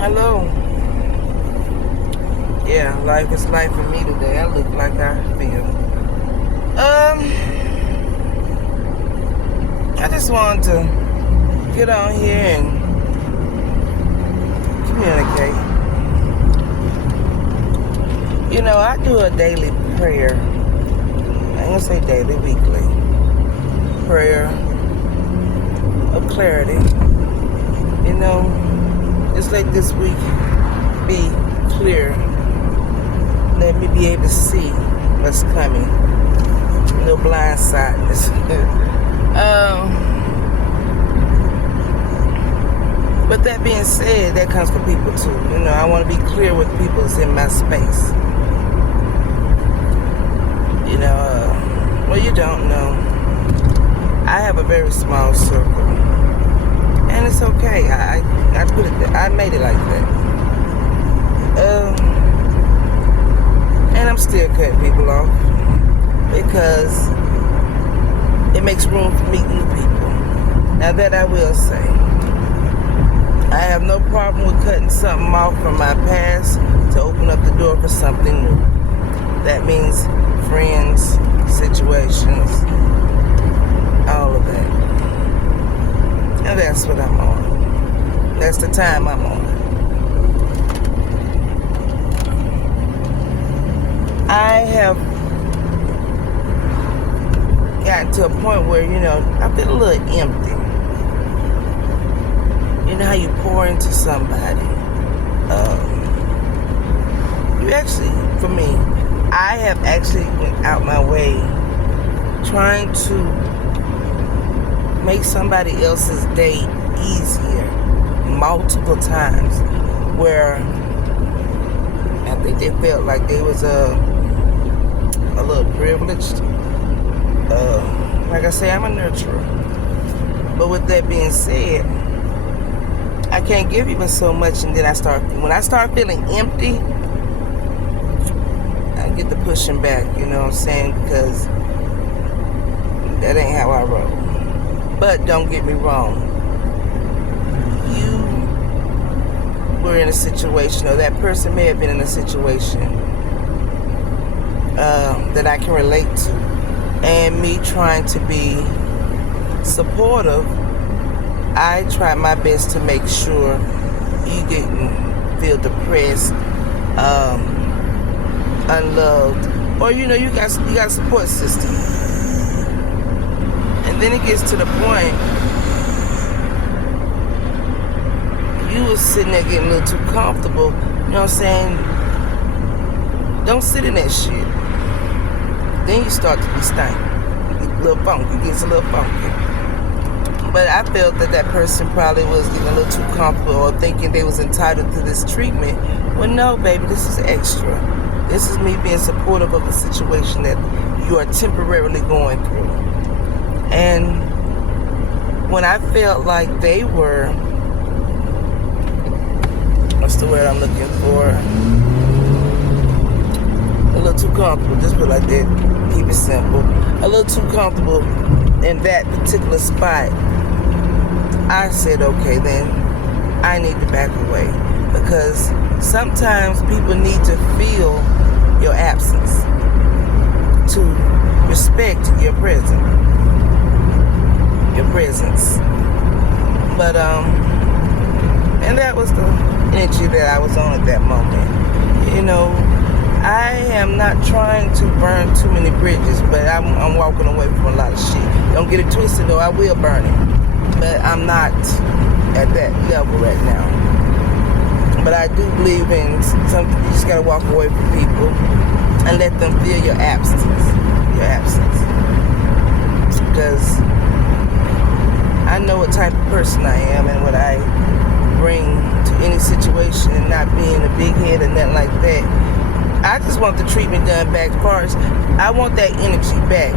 Hello. Yeah, life is life for me today. I look like I feel. I just wanted to get on here and communicate. You know, I do a daily prayer. I ain't gonna say daily, weekly. Prayer of clarity. You know, just like this week be clear. Let me be able to see what's coming. No blindsidedness. But that being said, that comes for people too. You know, I want to be clear with people that's in my space. You know, well, you don't know. I have a very small circle, and it's okay. I put it. I made it like that. And I'm still cutting people off because it makes room for meeting new people. Now that I will say, I have no problem with cutting something off from my past to open up the door for something new. That means friends, situations, all of that. And that's what I'm on. That's the time I'm on. I have gotten to a point where, you know, I feel a little empty. You know how you pour into somebody. You actually, for me, I have actually went out my way trying to make somebody else's day easier multiple times, where I think they felt like they was a little privileged. Like I say, I'm a nurturer. But with that being said, I can't give you so much, and then when I start feeling empty, I get the pushing back, you know what I'm saying? Because that ain't how I roll. But don't get me wrong. You were in a situation, or that person may have been in a situation that I can relate to, and me trying to be supportive, I try my best to make sure you didn't feel depressed, unloved, or you know you got a support system. And then it gets to the point you was sitting there getting a little too comfortable. You know what I'm saying? Don't sit in that shit. Then you start to be stank. You get a little funky. It gets a little funky. But I felt that person probably was getting a little too comfortable, or thinking they was entitled to this treatment. Well, no, baby, this is extra. This is me being supportive of a situation that you are temporarily going through. And when I felt like they were, what's the word I'm looking for? A little too comfortable, just put it like that, keep it simple. A little too comfortable in that particular spot. I said, okay, then I need to back away, because sometimes people need to feel your absence to respect your presence. But and that was the energy that I was on at that moment. You know, I am not trying to burn too many bridges, but I'm walking away from a lot of shit. Don't get it twisted though, I will burn it, but I'm not at that level right now. But I do believe in something. You just gotta walk away from people and let them feel your absence. Because I know what type of person I am and what I bring to any situation, and not being a big head and nothing like that. I just want the treatment done back first. I want that energy back.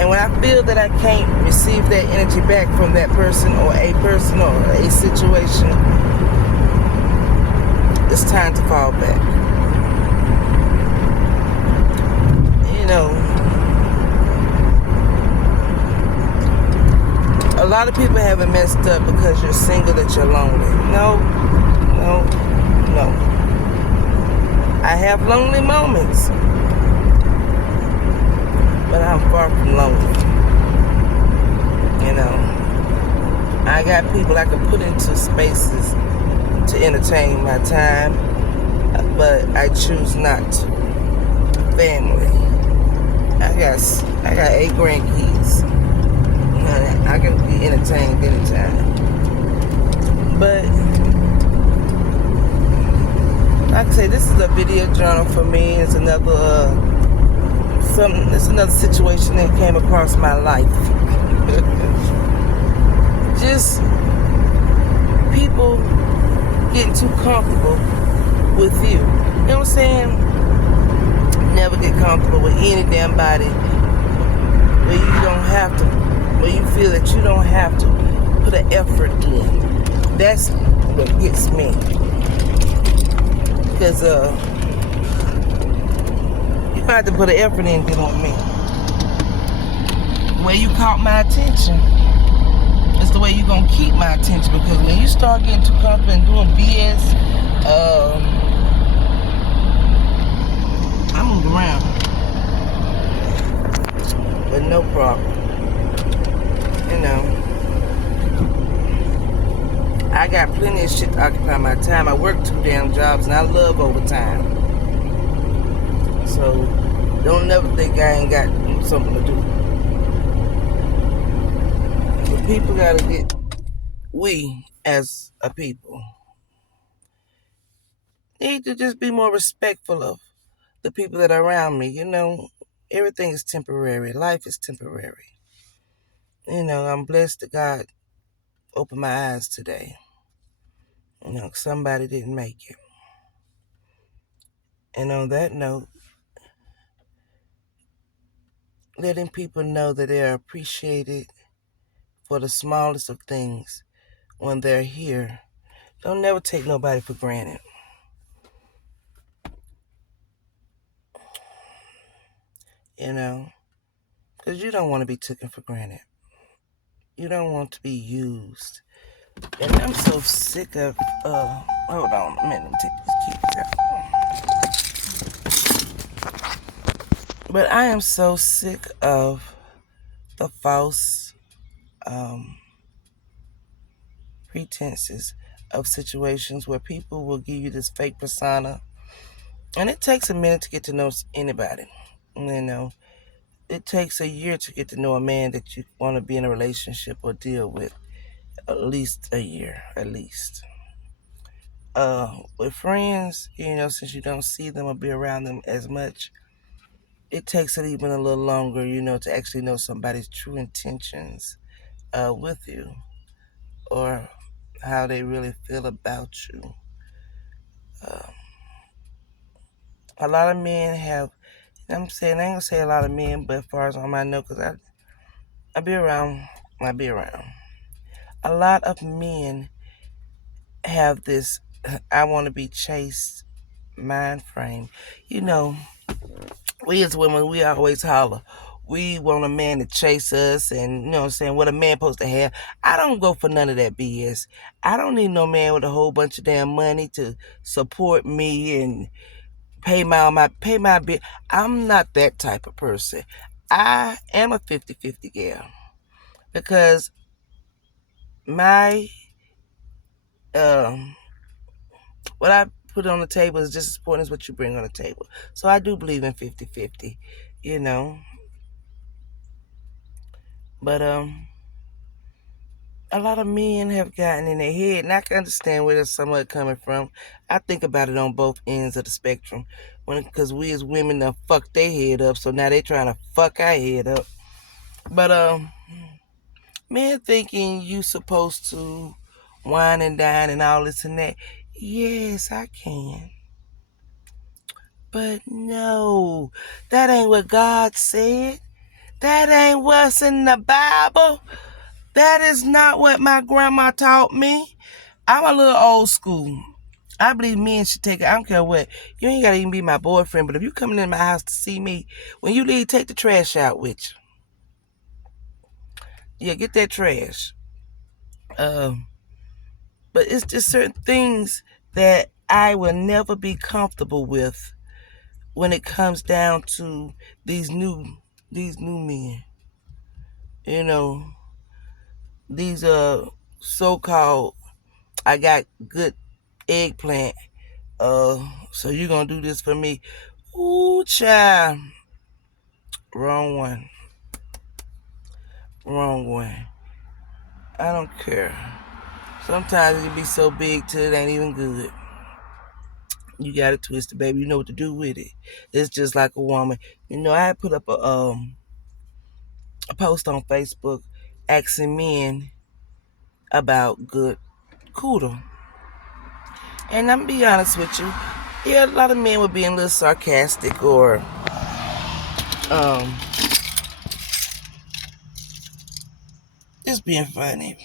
And when I feel that I can't receive that energy back from that person or a situation, it's time to fall back. You know, a lot of people haven't messed up because you're single that you're lonely. No, No, no. I have lonely moments, but I'm far from lonely. You know, I got people I can put into spaces to entertain my time, but I choose not to. Family. I got 8 grandkids. I can be entertained anytime. But like I say, this is a video journal for me. It's another situation that came across my life. Just people getting too comfortable with you. You know what I'm saying? Never get comfortable with any damn body where you don't have to, where you feel that you don't have to put an effort in. That's what gets me. Because you have to put an effort in to get on me. The way you caught my attention is the way you're going to keep my attention. Because when you start getting too comfortable and doing BS, I move around. But no problem. You know, I got plenty of shit to occupy my time. I work 2 damn jobs and I love overtime. So don't never think I ain't got something to do. But people gotta get, we as a people need to just be more respectful of the people that are around me. You know, everything is temporary. Life is temporary. You know, I'm blessed that God opened my eyes today. You know, somebody didn't make it. And on that note, letting people know that they are appreciated for the smallest of things when they're here. Don't never take nobody for granted. You know, because you don't want to be taken for granted. You don't want to be used. And I'm so sick of, hold on a minute, let me take these keys out. But I am so sick of the false pretenses of situations where people will give you this fake persona. And it takes a minute to get to know anybody. You know, it takes a year to get to know a man that you want to be in a relationship or deal with. At least a year, at least. With friends, you know, since you don't see them or be around them as much, it takes it even a little longer, you know, to actually know somebody's true intentions with you or how they really feel about you. A lot of men have, I'm saying, I ain't gonna say a lot of men, but as far as I know, because I be around. A lot of men have this I want to be chased mind frame. You know, we as women, we always holler. We want a man to chase us and, you know what I'm saying, what a man supposed to have. I don't go for none of that BS. I don't need no man with a whole bunch of damn money to support me and pay my bill. I'm not that type of person. I am a 50-50 gal because my what I put on the table is just as important as what you bring on the table. So I do believe in 50-50, you know. But a lot of men have gotten in their head, and I can understand where there's somewhat coming from. I think about it on both ends of the spectrum, because we as women done fucked their head up, so now they trying to fuck our head up. But men thinking you supposed to wine and dine and all this and that. Yes, I can. But no, that ain't what God said. That ain't what's in the Bible. That is not what my grandma taught me. I'm a little old school. I believe men should take it. I don't care what. You ain't got to even be my boyfriend, but if you coming in my house to see me, when you leave, take the trash out with you. Yeah, get that trash. But it's just certain things that I will never be comfortable with when it comes down to these new men. You know, these so-called I got good eggplant. So you gonna do this for me? Ooh, child. Wrong one. Wrong one. I don't care. Sometimes it can be so big till it ain't even good. You got it twisted, baby. You know what to do with it. It's just like a woman. You know, I put up a post on Facebook asking men about good cooter. And I'm gonna be honest with you. Yeah, a lot of men were being a little sarcastic or um just being funny,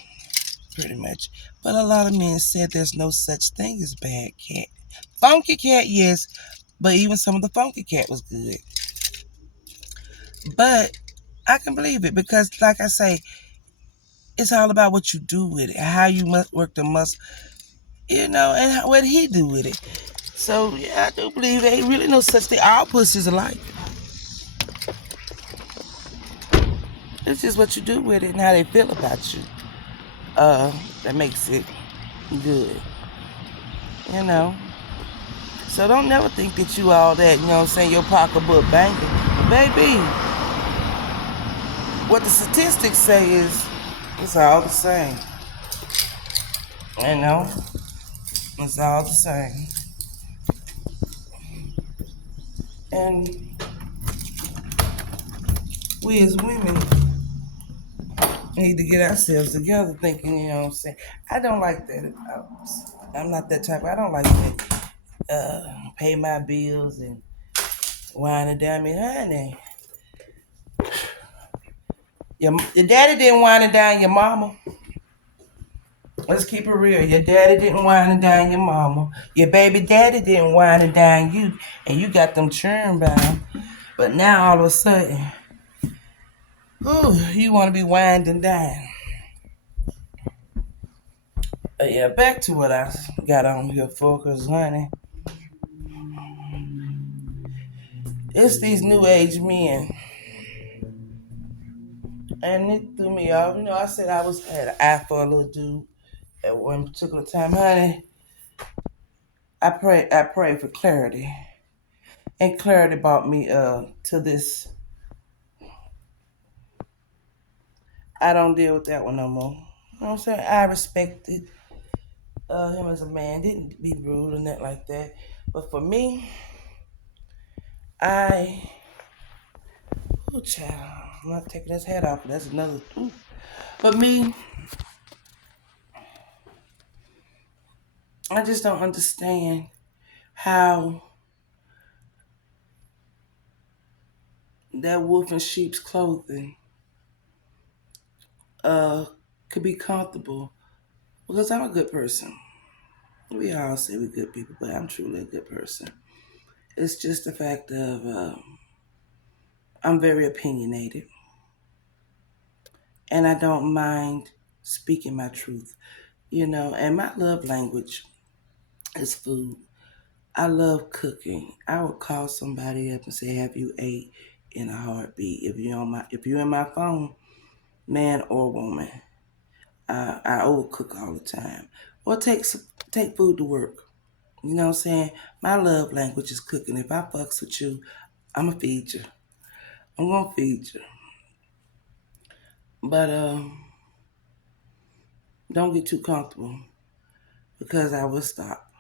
pretty much. But a lot of men said there's no such thing as bad cat. Funky cat, yes, but even some of the funky cat was good. But I can believe it because, like I say, it's all about what you do with it, how you must work the muscle, and what he do with it. So yeah, I do believe there ain't really no such thing. All pussies alike. It's just what you do with it and how they feel about you. That makes it good. You know. So don't never think that you all that, you know what I'm saying, your pocketbook banking. Baby, what the statistics say is it's all the same. You know? It's all the same. And we as women need to get ourselves together thinking, you know what I'm saying? I don't like that. I'm not that type. I don't like that. Pay my bills and wine and dine me. Honey, your daddy didn't wine and dine your mama. Let's keep it real. Your daddy didn't wine and dine your mama. Your baby daddy didn't wine and dine you. And you got them churn bound. But now all of a sudden, you want to be wined and dined. Yeah, back to what I got on here for, because, honey, it's these new age men. And it threw me off. You know, I said had an eye for a little dude at one particular time. Honey, I prayed for clarity. And clarity brought me to this. I don't deal with that one no more. You know what I'm saying? I respected him as a man. Didn't be rude or nothing like that. But for me, child, I'm not taking his head off. That's another. Ooh. But me, I just don't understand how that wolf in sheep's clothing could be comfortable. Because I'm a good person. We all say we're good people, but I'm truly a good person. It's just the fact of I'm very opinionated. And I don't mind speaking my truth. And my love language is food. I love cooking. I would call somebody up and say, "Have you ate?" in a heartbeat. If you're in my phone, man or woman, I overcook all the time. Or take food to work. You know what I'm saying? My love language is cooking. If I fucks with you, I'ma feed you. I'm gonna feed you. But don't get too comfortable because I will stop.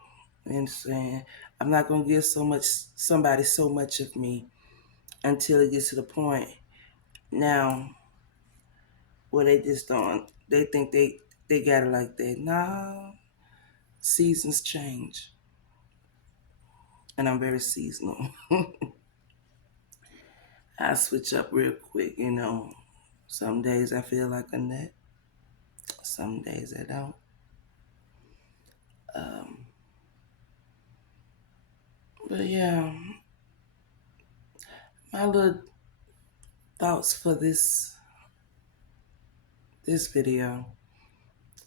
You understand? I'm not gonna give somebody so much of me until it gets to the point now where they just don't. They think they got it like that. Nah, seasons change, and I'm very seasonal. I switch up real quick. Some days I feel like a nut. Some days I don't. Um, but yeah, my little thoughts for this video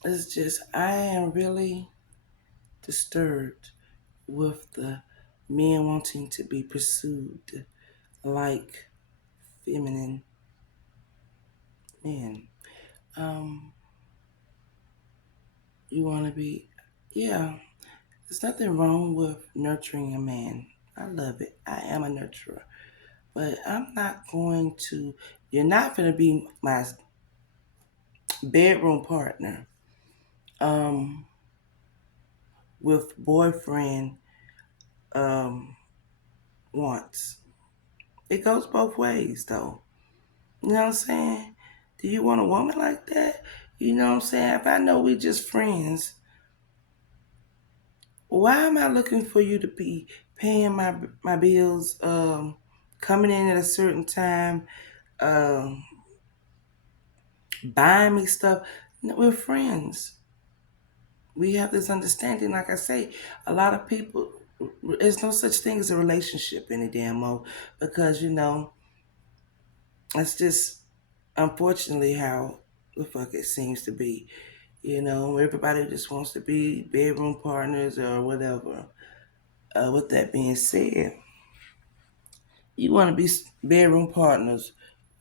is just I am really disturbed with the men wanting to be pursued like feminine men. Um, you want to be, yeah, there's nothing wrong with nurturing a man. I love it. I am a nurturer. But I'm not going to, you're not going to be my bedroom partner with boyfriend um, wants. It goes both ways, though. You know what I'm saying? Do you want a woman like that? You know what I'm saying? If I know we just friends, why am I looking for you to be paying my bills, coming in at a certain time, um, buying me stuff? No, we're friends. We have this understanding. Like I say, a lot of people, there's no such thing as a relationship any damn more because that's just unfortunately how the fuck it seems to be. Everybody just wants to be bedroom partners or whatever. With that being said, you want to be bedroom partners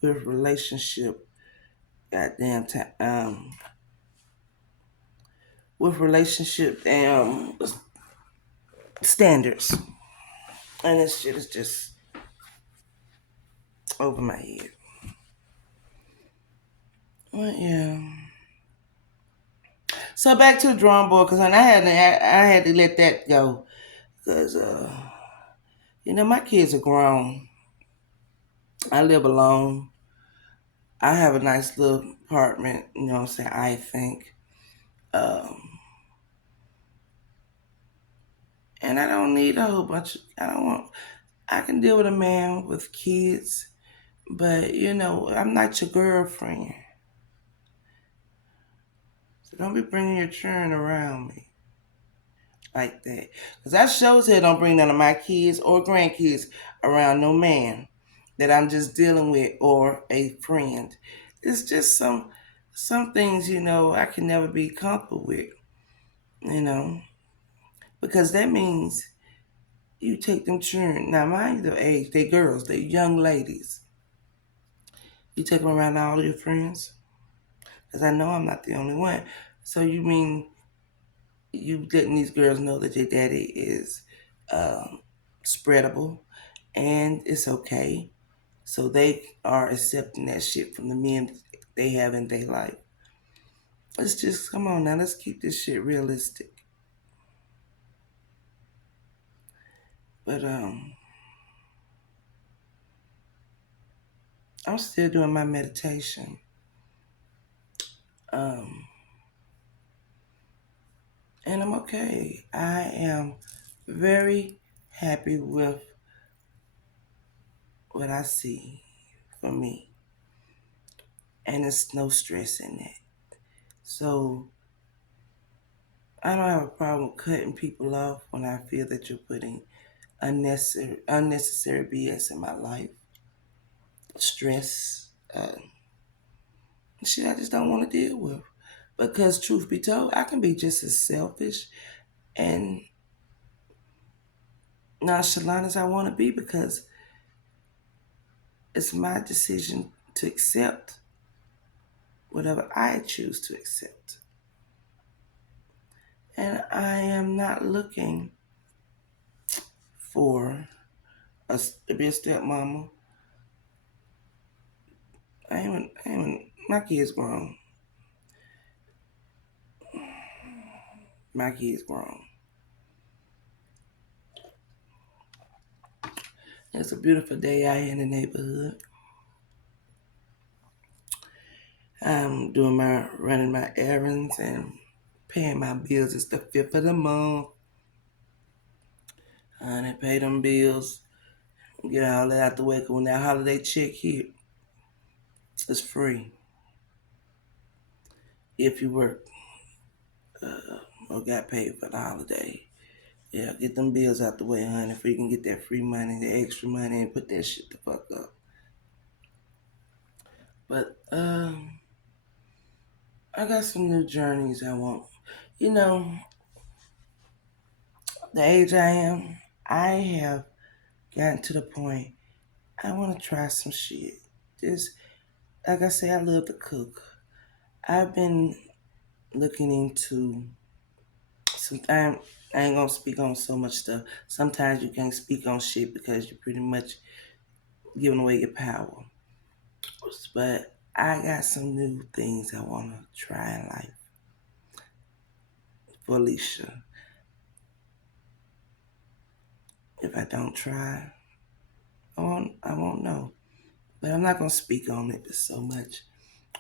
with relationship, goddamn time, with relationship standards, and this shit is just over my head. Well, yeah. So back to the drawing board, cause I had to let that go, cause my kids are grown. I live alone. I have a nice little apartment. You know what I'm saying? I think. Um, and I don't need a whole bunch of, I don't want, I can deal with a man with kids, but I'm not your girlfriend. So don't be bringing your children around me like that. Because I sure said don't bring none of my kids or grandkids around no man that I'm just dealing with or a friend. It's just some things, I can never be comfortable with, you know, because that means you take them children. Now, mind the age, they girls, they young ladies. You take them around all your friends? Because I know I'm not the only one. So you mean you letting these girls know that your daddy is spreadable and it's okay. So they are accepting that shit from the men they have in their life. Let's just, come on now, let's keep this shit realistic. But I'm still doing my meditation. Um, and I'm okay. I am very happy with what I see for me. And there's no stress in that. So I don't have a problem cutting people off when I feel that you're putting unnecessary BS in my life. Stress, shit I just don't want to deal with. Because truth be told, I can be just as selfish and nonchalant as I want to be because it's my decision to accept whatever I choose to accept. And I am not looking for to be a stepmama. My kids grown. My kids grown. It's a beautiful day out here in the neighborhood. I'm running my errands and paying my bills. It's the 5th of the month. And I pay them bills, get all that out the way. 'Cause when that holiday check hit, it's free if you work or got paid for the holiday. Yeah, get them bills out the way, honey, if you can get that free money, the extra money, and put that shit the fuck up. But I got some new journeys I want. You know, the age I am, I have gotten to the point I want to try some shit. Just like I say, I love to cook. I've been looking into sometimes I ain't gonna speak on so much stuff. Sometimes you can't speak on shit because you're pretty much giving away your power. But I got some new things I wanna try in life for Alicia. If I don't try, I won't know. But I'm not gonna speak on it so much.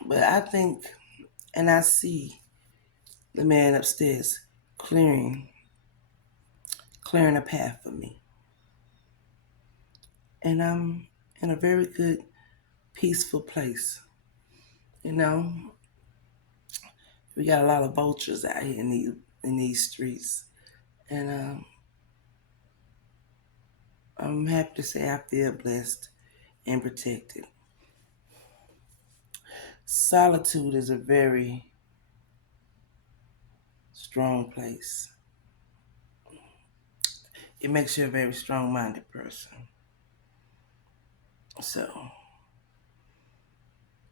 But I think and I see the man upstairs clearing clearing a path for me. And I'm in a very good, peaceful place. You know, we got a lot of vultures out here in these streets, and I'm happy to say I feel blessed and protected. Solitude is a very strong place. It makes you a very strong-minded person. So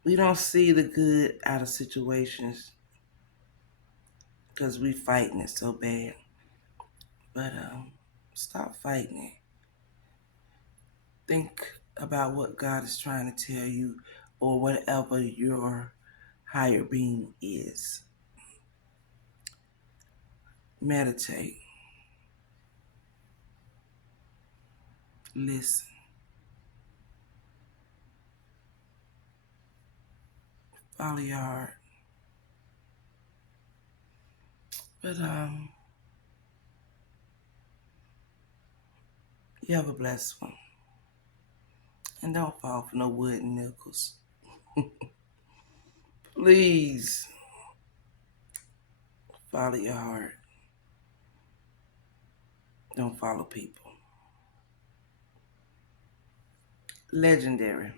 we don't see the good out of situations because we fighting it so bad. But stop fighting it. Think about what God is trying to tell you or whatever your higher being is. Meditate. Listen. Follow your heart. But you have a blessed one. And don't fall for no wood and nickels. Please follow your heart. Don't follow people. Legendary.